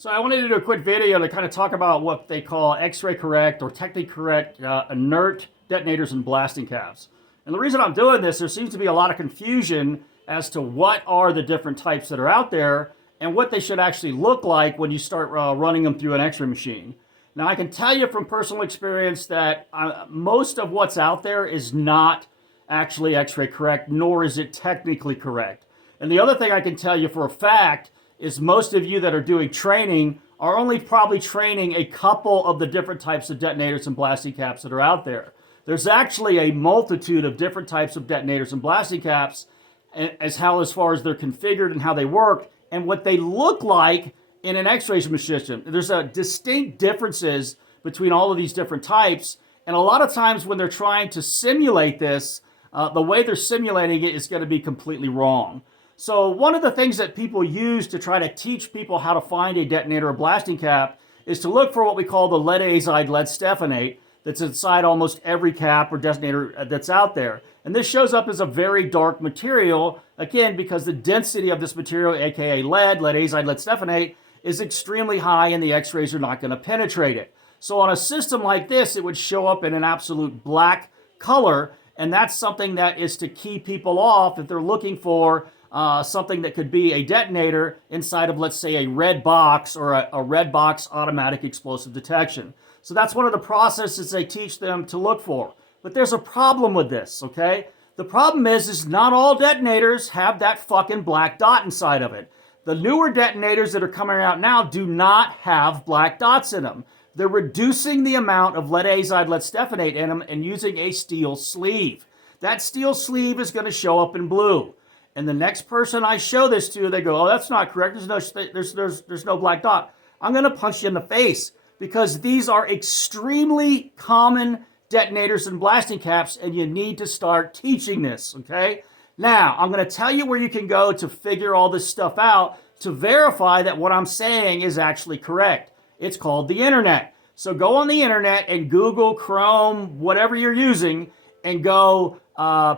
So I wanted to do a quick video to kind of talk about what they call X-ray correct or technically correct inert detonators and blasting caps. And the reason I'm doing this, there seems to be a lot of confusion as to what are the different types that are out there and what they should actually look like when you start running them through an X-ray machine. Now I can tell you from personal experience that most of what's out there is not actually X-ray correct, nor is it technically correct. And the other thing I can tell you for a fact is most of you that are doing training are only probably training a couple of the different types of detonators and blasting caps that are out there. There's actually a multitude of different types of detonators and blasting caps as far as they're configured and how they work and what they look like in an X-ray machine. There's a distinct differences between all of these different types, and a lot of times when they're trying to simulate this, the way they're simulating it is going to be completely wrong. So one of the things that people use to try to teach people how to find a detonator or blasting cap is to look for what we call the lead azide lead stephanate that's inside almost every cap or detonator that's out there. And this shows up as a very dark material, again, because the density of this material, aka lead azide lead stephanate, is extremely high and the X-rays are not going to penetrate it. So on a system like this, it would show up in an absolute black color, and that's something that is to keep people off if they're looking for something that could be a detonator inside of, let's say, a red box or a red box automatic explosive detection. So that's one of the processes they teach them to look for. But there's a problem with this, okay? The problem is not all detonators have that fucking black dot inside of it. The newer detonators that are coming out now do not have black dots in them. They're reducing the amount of lead azide lead stephanate in them and using a steel sleeve. That steel sleeve is going to show up in blue. And the next person I show this to, they go, "Oh, that's not correct. There's no black dot." I'm going to punch you in the face because these are extremely common detonators and blasting caps, and you need to start teaching this, okay? Now, I'm going to tell you where you can go to figure all this stuff out to verify that what I'm saying is actually correct. It's called the internet. So go on the internet and Google, Chrome, whatever you're using, and go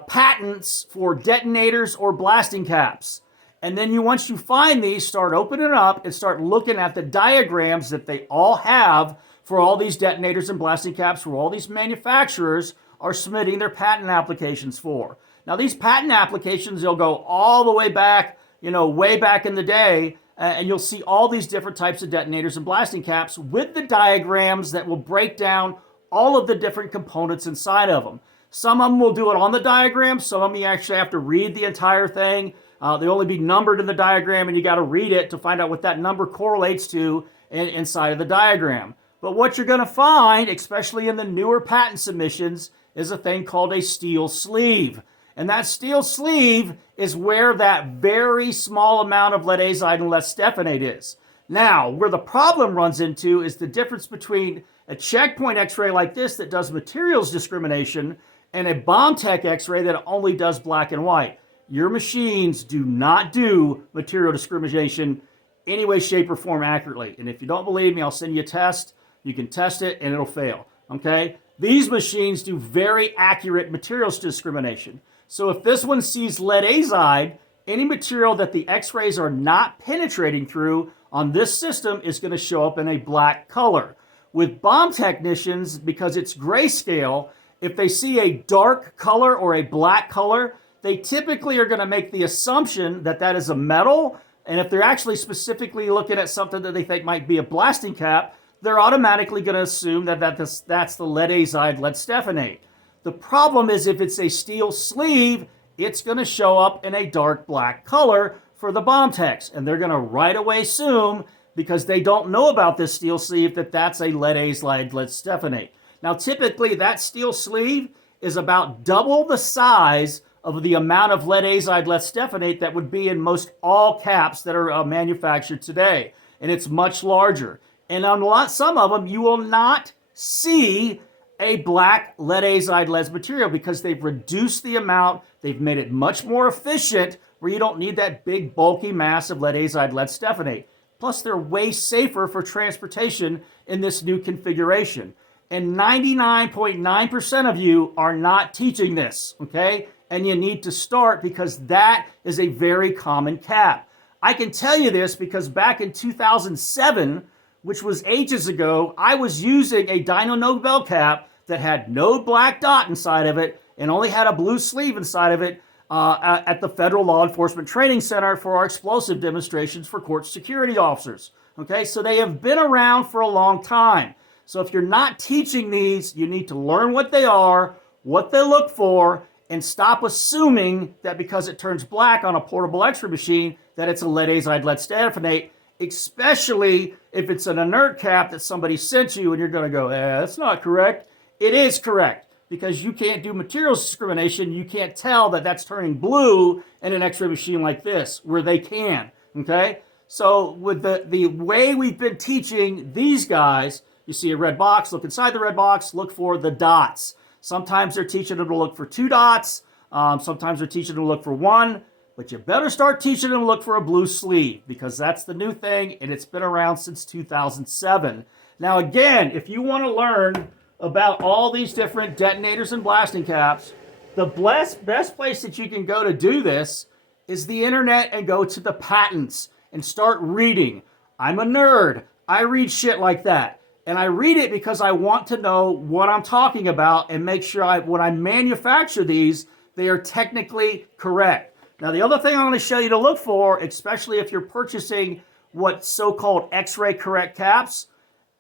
patents for detonators or blasting caps. And then once you find these, start opening it up and start looking at the diagrams that they all have for all these detonators and blasting caps where all these manufacturers are submitting their patent applications for. Now these patent applications, they'll go all the way back, way back in the day, and you'll see all these different types of detonators and blasting caps with the diagrams that will break down all of the different components inside of them. Some of them will do it on the diagram. Some of them you actually have to read the entire thing. They'll only be numbered in the diagram, and you got to read it to find out what that number correlates to inside of the diagram. But what you're going to find, especially in the newer patent submissions, is a thing called a steel sleeve. And that steel sleeve is where that very small amount of lead azide and lead stephanate is. Now, where the problem runs into is the difference between a checkpoint X-ray like this that does materials discrimination and a BombTech X-ray that only does black and white. Your machines do not do material discrimination any way, shape, or form accurately. And if you don't believe me, I'll send you a test. You can test it and it'll fail, okay? These machines do very accurate materials discrimination. So if this one sees lead azide, any material that the X-rays are not penetrating through on this system is going to show up in a black color. With bomb technicians, because it's grayscale, if they see a dark color or a black color, they typically are going to make the assumption that that is a metal. And if they're actually specifically looking at something that they think might be a blasting cap, they're automatically going to assume that that's the lead azide lead stephanate. The problem is if it's a steel sleeve, it's going to show up in a dark black color for the bomb techs. And they're going to right away assume, because they don't know about this steel sleeve, that that's a lead azide lead stephanate. Now, typically, that steel sleeve is about double the size of the amount of lead azide lead stephanate that would be in most all caps that are manufactured today. And it's much larger. And on some of them, you will not see a black lead azide lead material because they've reduced the amount. They've made it much more efficient where you don't need that big, bulky mass of lead azide lead stephanate. Plus, they're way safer for transportation in this new configuration. And 99.9% of you are not teaching this, okay? And you need to start because that is a very common cap. I can tell you this because back in 2007, which was ages ago, I was using a Dyno Nobel cap that had no black dot inside of it and only had a blue sleeve inside of it at the Federal Law Enforcement Training Center for our explosive demonstrations for court security officers. Okay, so they have been around for a long time. So if you're not teaching these, you need to learn what they are, what they look for, and stop assuming that because it turns black on a portable X-ray machine that it's a lead azide lead stephanate, especially if it's an inert cap that somebody sent you and you're going to go, that's not correct. It is correct because you can't do materials discrimination. You can't tell that that's turning blue in an X-ray machine like this where they can, okay? So with the way we've been teaching these guys, you see a red box, look inside the red box, look for the dots. Sometimes they're teaching them to look for 2 dots. Sometimes they're teaching them to look for 1. But you better start teaching them to look for a blue sleeve because that's the new thing and it's been around since 2007. Now again, if you want to learn about all these different detonators and blasting caps, the best place that you can go to do this is the internet and go to the patents and start reading. I'm a nerd. I read shit like that. And I read it because I want to know what I'm talking about and make sure when I manufacture these, they are technically correct. Now, the other thing I'm going to show you to look for, especially if you're purchasing what so-called X-ray correct caps,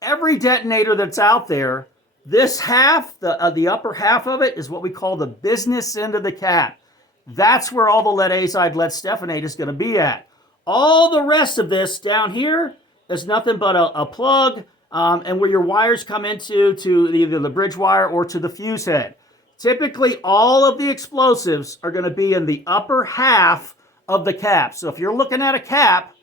every detonator that's out there, this half, the upper half of it, is what we call the business end of the cap. That's where all the lead azide lead stephanate is going to be at. All the rest of this down here is nothing but a plug and where your wires come into to either the bridge wire or to the fuse head. Typically, all of the explosives are going to be in the upper half of the cap. So if you're looking at a cap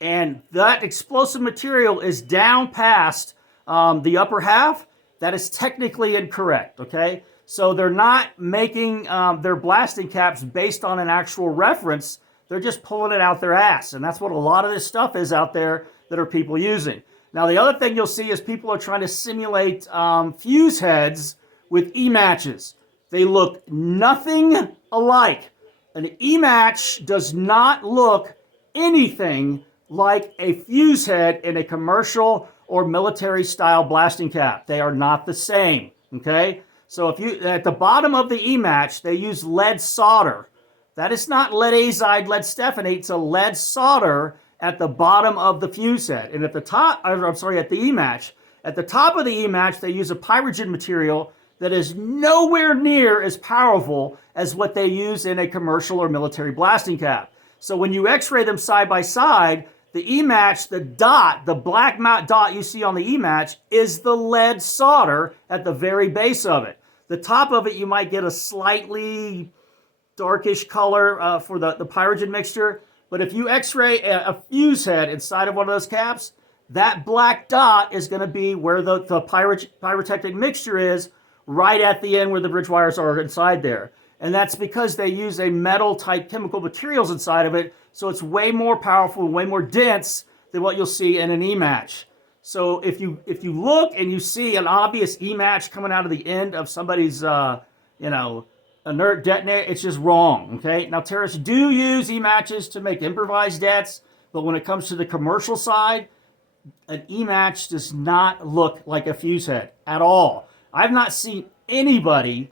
and that explosive material is down past the upper half, that is technically incorrect, okay? So they're not making their blasting caps based on an actual reference. They're just pulling it out their ass. And that's what a lot of this stuff is out there that are people using. Now, the other thing you'll see is people are trying to simulate fuse heads with E-matches. They look nothing alike. An E-match does not look anything like a fuse head in a commercial or military style blasting cap. They are not the same, okay? So if you at the bottom of the E-match, they use lead solder. That is not lead azide lead stephanate, it's a lead solder at the bottom of the fuse head. And at the top, at the E-match, at the top of the E-match, they use a pyrogen material that is nowhere near as powerful as what they use in a commercial or military blasting cap. So when you x-ray them side by side, the E-match, the dot, the black dot you see on the E-match is the lead solder at the very base of it. The top of it, you might get a slightly darkish color for the pyrogen mixture. But if you x-ray a fuse head inside of one of those caps, that black dot is going to be where the pyrotechnic mixture is, right at the end where the bridge wires are inside there. And that's because they use a metal type chemical materials inside of it, so it's way more powerful, way more dense than what you'll see in an E-match. So if you look and you see an obvious E-match coming out of the end of somebody's inert detonator, it's just wrong, okay? Now terrorists do use E-matches to make improvised dets, but when it comes to the commercial side, an E-match does not look like a fuse head at all. I've not seen anybody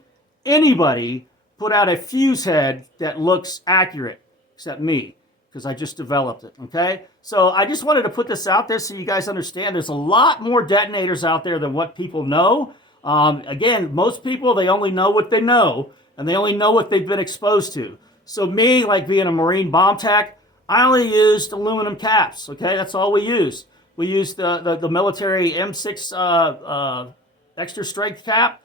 put out a fuse head that looks accurate, except me, because I just developed it, okay? So I just wanted to put this out there so you guys understand there's a lot more detonators out there than what people know. Again, most people, they only know what they know, and they only know what they've been exposed to. So me, like being a Marine bomb tech, I only used aluminum caps, okay? That's all we used. We used the military M6 extra strength cap.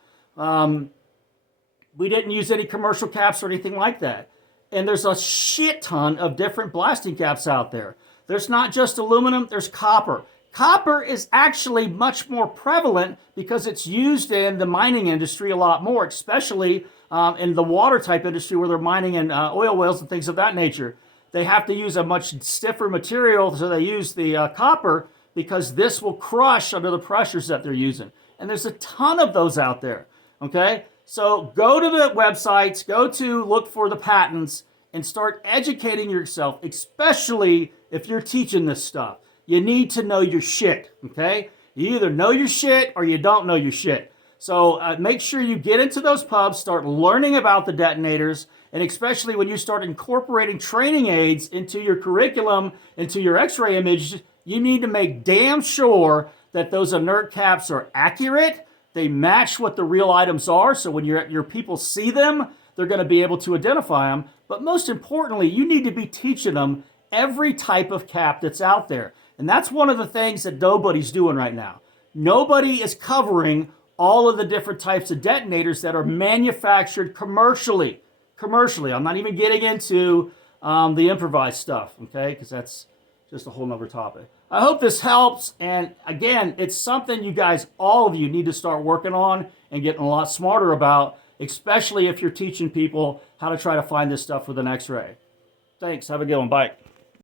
We didn't use any commercial caps or anything like that. And there's a shit ton of different blasting caps out there. There's not just aluminum, there's copper. Copper is actually much more prevalent because it's used in the mining industry a lot more, especially in the water type industry where they're mining in oil wells and things of that nature. They have to use a much stiffer material, so they use the copper because this will crush under the pressures that they're using. And there's a ton of those out there, okay? So go to the websites, look for the patents, and start educating yourself, especially if you're teaching this stuff. You need to know your shit, okay? You either know your shit or you don't know your shit. So make sure you get into those pubs, start learning about the detonators, and especially when you start incorporating training aids into your curriculum, into your x-ray image, you need to make damn sure that those inert caps are accurate, they match what the real items are, so when your people see them, they're going to be able to identify them. But most importantly, you need to be teaching them every type of cap that's out there. And that's one of the things that nobody's doing right now. Nobody is covering all of the different types of detonators that are manufactured commercially. I'm not even getting into the improvised stuff, okay? Because that's just a whole nother topic. I hope this helps. And again, it's something you guys, all of you, need to start working on and getting a lot smarter about, especially if you're teaching people how to try to find this stuff with an x-ray. Thanks. Have a good one. Bye.